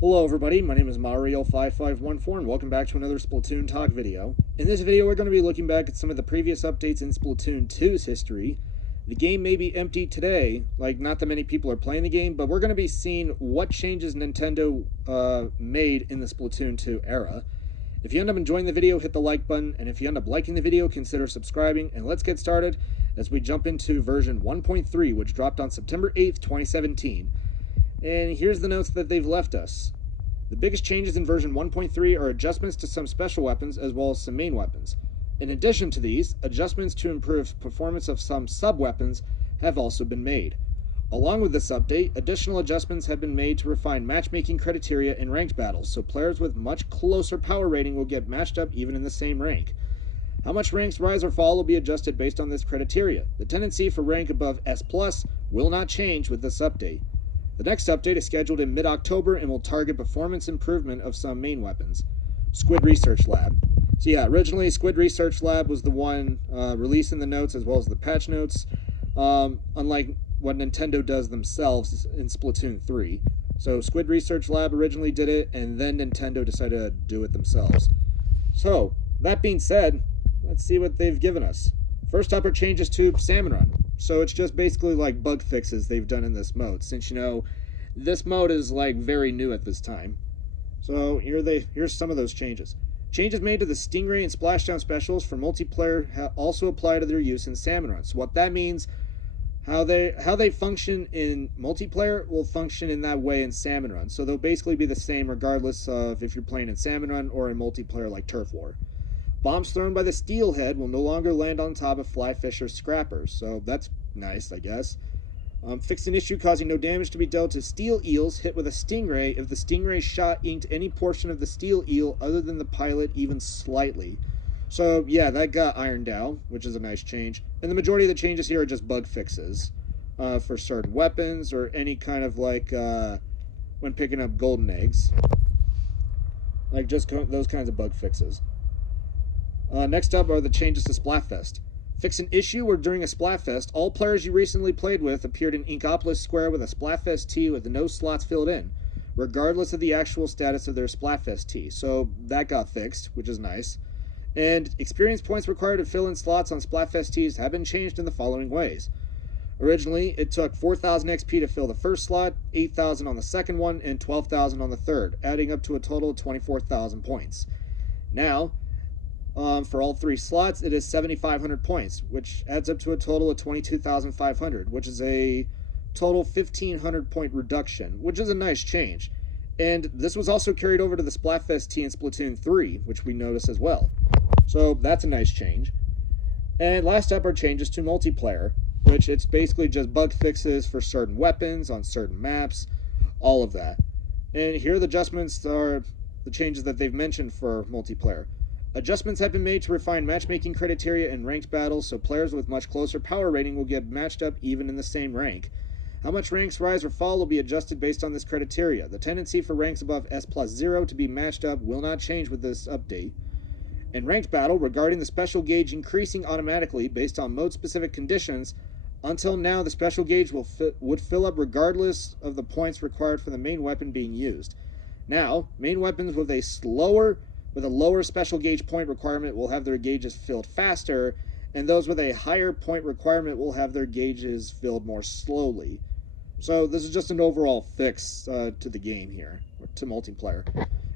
Hello everybody, my name is Mario5514 and welcome back to another Splatoon Talk video. In this video we're going to be looking back at some of the previous updates in Splatoon 2's history. The game may be empty today, like not that many people are playing the game, but we're going to be seeing what changes Nintendo made in the Splatoon 2 era. If you end up enjoying the video, hit the like button, and if you end up liking the video, consider subscribing, and let's get started as we jump into version 1.3, which dropped on September 8th, 2017. And here's the notes that they've left us. The biggest changes in version 1.3 are adjustments to some special weapons as well as some main weapons. In addition to these, adjustments to improve performance of some sub-weapons have also been made. Along with this update, additional adjustments have been made to refine matchmaking criteria in ranked battles, so players with much closer power rating will get matched up even in the same rank. How much ranks rise or fall will be adjusted based on this criteria. The tendency for rank above S+ will not change with this update. The next update is scheduled in mid-October and will target performance improvement of some main weapons. Squid Research Lab. So yeah, originally Squid Research Lab was the one releasing the notes as well as the patch notes, unlike what Nintendo does themselves in Splatoon 3. So Squid Research Lab originally did it, and then Nintendo decided to do it themselves. So, that being said, let's see what they've given us. First up are changes to Salmon Run. So it's just basically like bug fixes they've done in this mode, since this mode is like very new at this time. So here's some of those changes. Changes made to the Stingray and Splashdown specials for multiplayer also apply to their use in Salmon Run. So what that means, how they function in multiplayer will function in that way in Salmon Run. So they'll basically be the same regardless of if you're playing in Salmon Run or in multiplayer like Turf War. Bombs thrown by the Steelhead will no longer land on top of Flyfish or Scrappers, so that's nice, I guess. Fixed an issue causing no damage to be dealt to steel eels hit with a stingray if the stingray shot inked any portion of the steel eel other than the pilot even slightly. So yeah, that got ironed out, which is a nice change. And the majority of the changes here are just bug fixes for certain weapons or any kind of like when picking up golden eggs. Like just those kinds of bug fixes. Next up are the changes to Splatfest. Fix an issue where during a Splatfest, all players you recently played with appeared in Inkopolis Square with a Splatfest tee with no slots filled in, regardless of the actual status of their Splatfest tee. So that got fixed, which is nice. And experience points required to fill in slots on Splatfest tees have been changed in the following ways. Originally, it took 4,000 XP to fill the first slot, 8,000 on the second one, and 12,000 on the third, adding up to a total of 24,000 points. Now, for all three slots, it is 7,500 points, which adds up to a total of 22,500, which is a total 1,500 point reduction, which is a nice change. And this was also carried over to the Splatfest tee in Splatoon 3, which we noticed as well. So that's a nice change. And last up are changes to multiplayer, which it's basically just bug fixes for certain weapons on certain maps, all of that. And here the adjustments are the changes that they've mentioned for multiplayer. Adjustments have been made to refine matchmaking criteria in ranked battles, so players with much closer power rating will get matched up even in the same rank. How much ranks rise or fall will be adjusted based on this criteria. The tendency for ranks above S+0 to be matched up will not change with this update. In ranked battle, regarding the special gauge increasing automatically based on mode-specific conditions, until now the special gauge would fill up regardless of the points required for the main weapon being used. Now, main weapons with a lower special gauge point requirement will have their gauges filled faster, and those with a higher point requirement will have their gauges filled more slowly. So this is just an overall fix to the game here, or to multiplayer.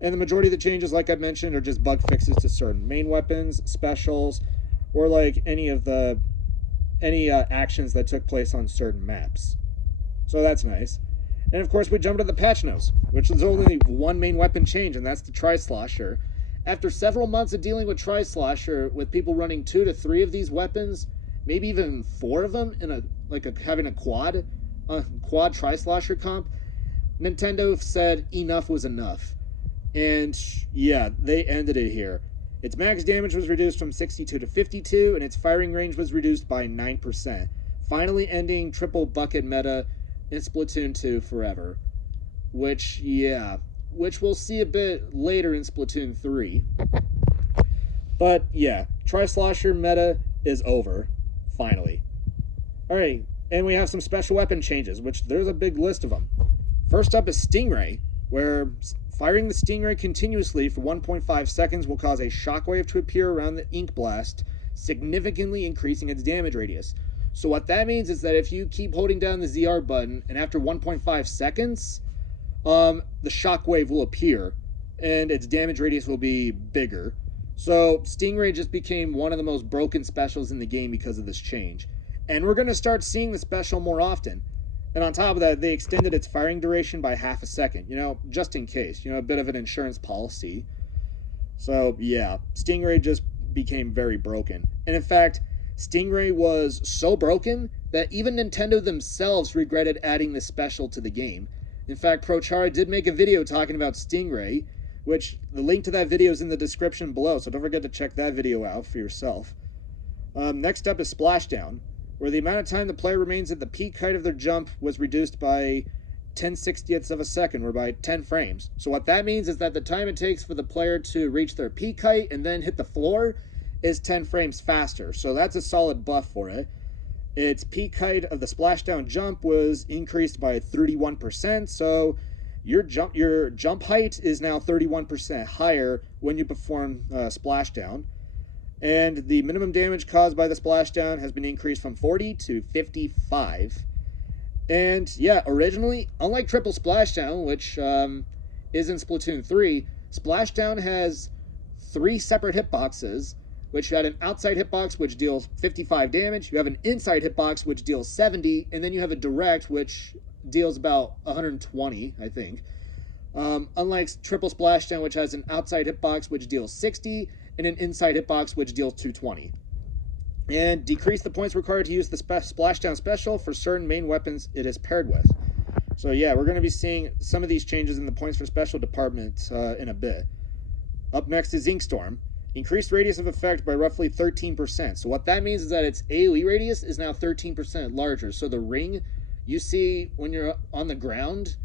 And the majority of the changes, like I mentioned, are just bug fixes to certain main weapons, specials, or like any actions that took place on certain maps. So that's nice. And of course we jump to the patch notes, which is only one main weapon change, and that's the Tri-Slosher. After several months of dealing with Tri-Slosher, with people running 2 to 3 of these weapons, maybe even 4 of them in having a quad Tri-Slosher comp, Nintendo said enough was enough. And yeah, they ended it here. Its max damage was reduced from 62 to 52, and its firing range was reduced by 9%, finally ending triple bucket meta in Splatoon 2 forever. Which we'll see a bit later in Splatoon 3. But yeah, Tri-Slosher meta is over, finally. Alright, and we have some special weapon changes, which there's a big list of them. First up is Stingray. where firing the Stingray continuously for 1.5 seconds will cause a shockwave to appear around the ink blast, significantly increasing its damage radius. So what that means is that if you keep holding down the ZR button, and after 1.5 seconds, the shockwave will appear, and its damage radius will be bigger. So Stingray just became one of the most broken specials in the game because of this change. And we're going to start seeing the special more often. And on top of that, they extended its firing duration by half a second, just in case, a bit of an insurance policy. So yeah, Stingray just became very broken. And in fact, Stingray was so broken that even Nintendo themselves regretted adding this special to the game. In fact, ProChara did make a video talking about Stingray, which the link to that video is in the description below, so don't forget to check that video out for yourself. Next up is Splashdown, where the amount of time the player remains at the peak height of their jump was reduced by 10/60ths of a second, or by 10 frames. So what that means is that the time it takes for the player to reach their peak height and then hit the floor is 10 frames faster. So that's a solid buff for it. Its peak height of the Splashdown jump was increased by 31%, so your jump height is now 31% higher when you perform Splashdown. And the minimum damage caused by the Splashdown has been increased from 40 to 55. And yeah, originally, unlike Triple Splashdown, which is in Splatoon 3, Splashdown has 3 separate hitboxes, which you had an outside hitbox which deals 55 damage, you have an inside hitbox which deals 70, and then you have a direct which deals about 120, I think. Unlike Triple Splashdown, which has an outside hitbox which deals 60, and an inside hitbox which deals 220. And decrease the points required to use the Splashdown special for certain main weapons it is paired with. So yeah, we're going to be seeing some of these changes in the points for special departments in a bit. Up next is Inkstorm. Increased radius of effect by roughly 13%. So what that means is that its AoE radius is now 13% larger. So the ring you see when you're on the ground,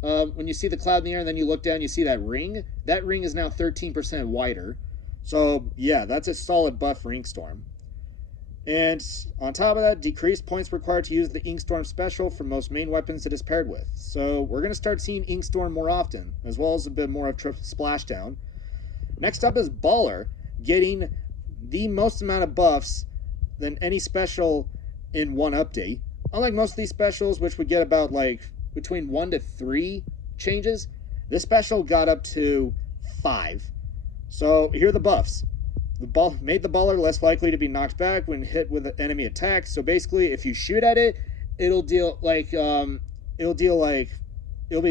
when you see the cloud in the air and then you look down, you see that ring is now 13% wider. So yeah, that's a solid buff for Inkstorm. And on top of that, decreased points required to use the Inkstorm special for most main weapons it is paired with. So we're going to start seeing Inkstorm more often, as well as a bit more of Triple Splashdown. Next up is Baller, getting the most amount of buffs than any special in one update. Unlike most of these specials, which would get about between 1 to 3 changes, this special got up to 5. So here are the buffs. Made the Baller less likely to be knocked back when hit with an enemy attack. So basically, if you shoot at it, it'll be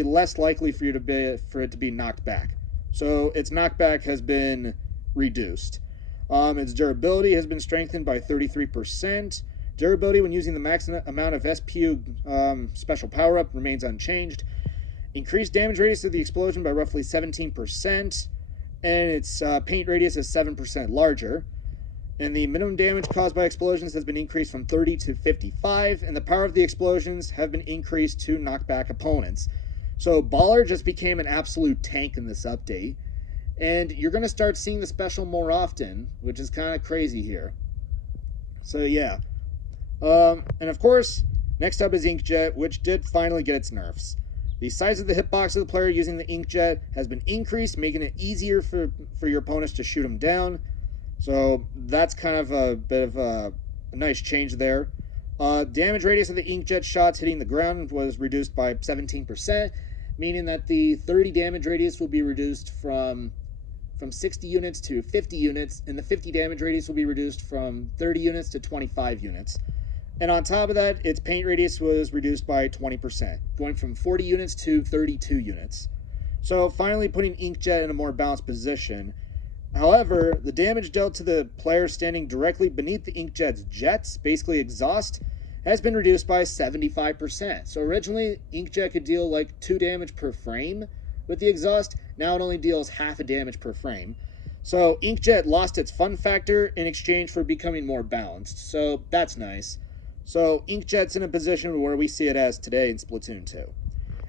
less likely for it to be knocked back. So its knockback has been reduced. Its durability has been strengthened by 33%. Durability when using the max amount of SPU special power-up remains unchanged. Increased damage radius of the explosion by roughly 17%. And its paint radius is 7% larger. And the minimum damage caused by explosions has been increased from 30 to 55. And the power of the explosions have been increased to knock back opponents. So Baller just became an absolute tank in this update. And you're going to start seeing the special more often, which is kind of crazy here. So yeah. And of course, next up is Inkjet, which did finally get its nerfs. The size of the hitbox of the player using the Inkjet has been increased, making it easier for your opponents to shoot them down. So that's kind of a bit of a nice change there. Damage radius of the Inkjet shots hitting the ground was reduced by 17%, meaning that the 30 damage radius will be reduced from 60 units to 50 units, and the 50 damage radius will be reduced from 30 units to 25 units. And on top of that, its paint radius was reduced by 20%, going from 40 units to 32 units. So finally putting Inkjet in a more balanced position. However, the damage dealt to the player standing directly beneath the Inkjet's jets, basically exhaust, has been reduced by 75%. So originally, Inkjet could deal 2 damage per frame with the exhaust. Now it only deals half a damage per frame. So Inkjet lost its fun factor in exchange for becoming more balanced. So that's nice. So Inkjet's in a position where we see it as today in Splatoon 2.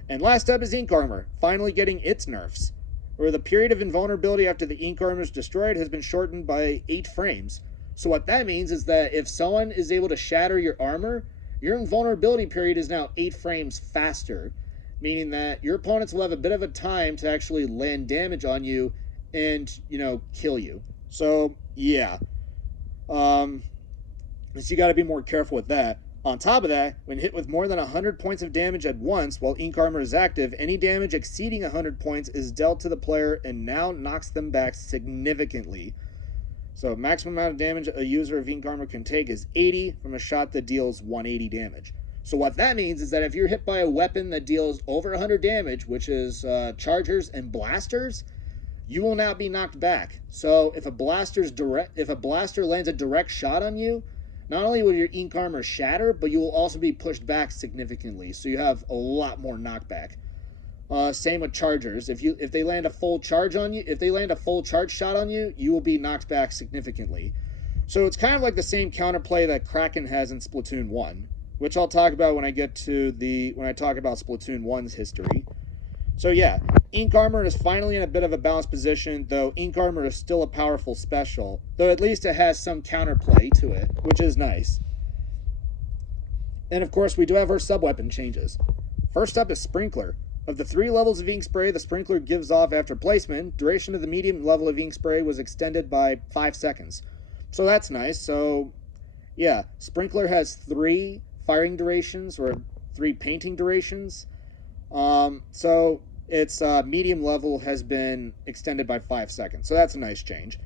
And last up is Ink Armor, finally getting its nerfs, where the period of invulnerability after the Ink Armor is destroyed has been shortened by 8 frames. So what that means is that if someone is able to shatter your armor, your invulnerability period is now 8 frames faster. meaning that your opponents will have a bit of a time to actually land damage on you and, kill you. So, yeah. So you got to be more careful with that. On top of that, when hit with more than 100 points of damage at once while Ink Armor is active, any damage exceeding 100 points is dealt to the player and now knocks them back significantly. So maximum amount of damage a user of Ink Armor can take is 80 from a shot that deals 180 damage. So what that means is that if you're hit by a weapon that deals over 100 damage, which is chargers and blasters, you will now be knocked back. So if a blaster lands a direct shot on you, not only will your Ink Armor shatter, but you will also be pushed back significantly. So you have a lot more knockback. Same with chargers. If they land a full charge on you, if they land a full charge shot on you, you will be knocked back significantly. So it's kind of like the same counterplay that Kraken has in Splatoon 1, which I'll talk about when I talk about Splatoon 1's history. So yeah, Ink Armor is finally in a bit of a balanced position, though Ink Armor is still a powerful special, though at least it has some counterplay to it, which is nice. And of course, we do have our sub-weapon changes. First up is Sprinkler. Of the 3 levels of ink spray the Sprinkler gives off after placement, duration of the medium level of ink spray was extended by 5 seconds. So that's nice. So yeah, Sprinkler has 3 firing durations, or 3 painting durations. So its medium level has been extended by 5 seconds. So that's a nice change.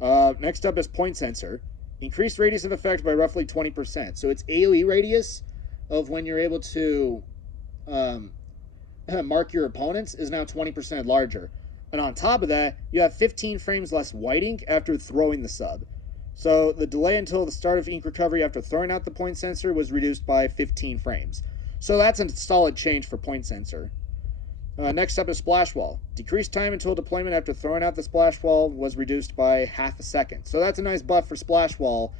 Next up is Point Sensor. Increased radius of effect by roughly 20%. So its AoE radius of when you're able to mark your opponents is now 20% larger. And on top of that, you have 15 frames less white ink after throwing the sub. So the delay until the start of ink recovery after throwing out the Point Sensor was reduced by 15 frames. So that's a solid change for Point Sensor. Next up is Splash Wall. Decreased time until deployment after throwing out the Splash Wall was reduced by half a second. So that's a nice buff for Splash Wall.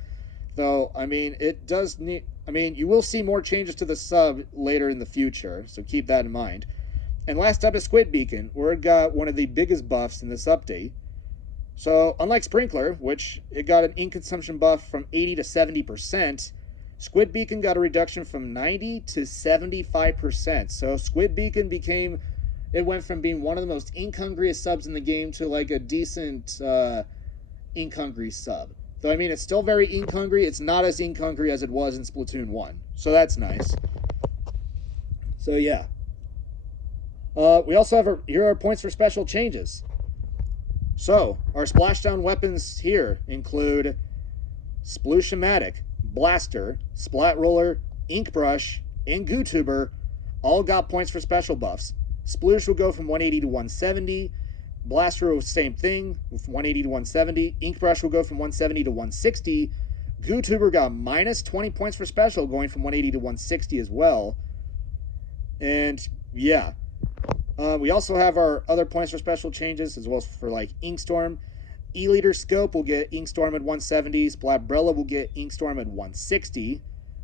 Though, it does need... you will see more changes to the sub later in the future, so keep that in mind. And last up is Squid Beacon, where it got one of the biggest buffs in this update. So, unlike Sprinkler, which it got an ink consumption buff from 80 to 70%, Squid Beacon got a reduction from 90 to 75%. So Squid Beacon went from being one of the most ink-hungriest subs in the game to like a decent ink-hungry sub. Though, it's still very ink-hungry. It's not as ink-hungry as it was in Splatoon 1. So that's nice. So, yeah. We also have here are points for special changes. So, our splashdown weapons here include Sploosh-O-Matic, Blaster, Splat Roller, Ink Brush, and Goo Tuber. All got points for special buffs. Sploosh will go from 180 to 170. Blaster will same thing, from 180 to 170. Ink Brush will go from 170 to 160. Goo Tuber got minus 20 points for special, going from 180 to 160 as well. And yeah. We also have our other points for special changes, as well as for like Inkstorm. E-Liter Scope will get Inkstorm at 170. Splatbrella will get Inkstorm at 160,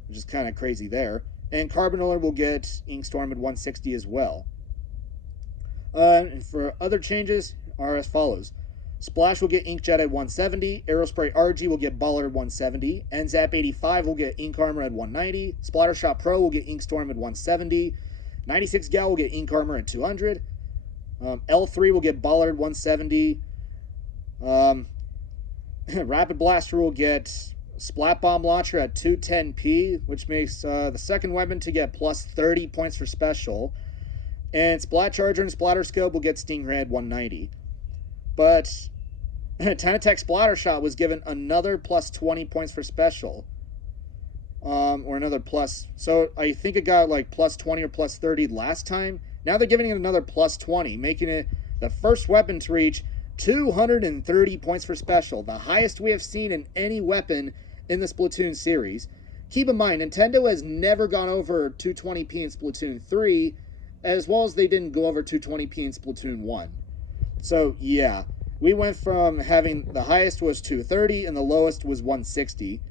which is kind of crazy there. And Carbonolar will get Inkstorm at 160 as well. And for other changes are as follows. Splash will get Inkjet at 170. Aerospray RG will get Baller at 170. NZAP 85 will get Ink Armor at 190. Splattershot Pro will get Inkstorm at 170. 96 Gal will get Ink Armor at 200. L3 will get Baller at 170. Rapid Blaster will get Splat Bomb Launcher at 210p, which makes the second weapon to get plus 30 points for special. And Splat Charger and Splatter Scope will get Stingray at 190. But Ten-Attack Splatter Shot was given another plus 20 points for special. Or another plus. So I think it got like plus 20 or plus 30 last time. Now they're giving it another plus 20, making it the first weapon to reach 230 points for special, the highest we have seen in any weapon in the Splatoon series. Keep in mind, Nintendo has never gone over 220p in Splatoon 3, as well as they didn't go over 220p in Splatoon 1. So yeah, we went from having the highest was 230 and the lowest was 160.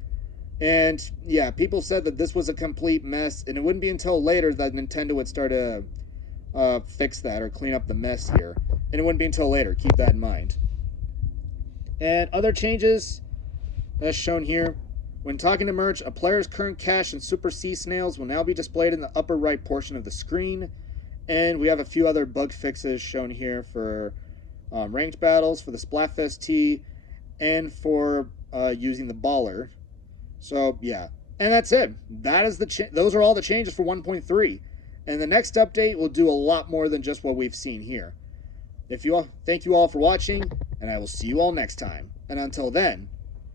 And yeah, people said that this was a complete mess, and it wouldn't be until later that Nintendo would start to fix that or clean up the mess here. And it wouldn't be until later, keep that in mind. And other changes, as shown here. When talking to merch, a player's current cash and Super Sea Snails will now be displayed in the upper right portion of the screen. And we have a few other bug fixes shown here for ranked battles, for the Splatfest T, and for using the baller. So yeah, and that's it. That is those are all the changes for 1.3. And the next update will do a lot more than just what we've seen here. Thank you all for watching, and I will see you all next time. And until then,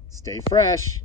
stay fresh.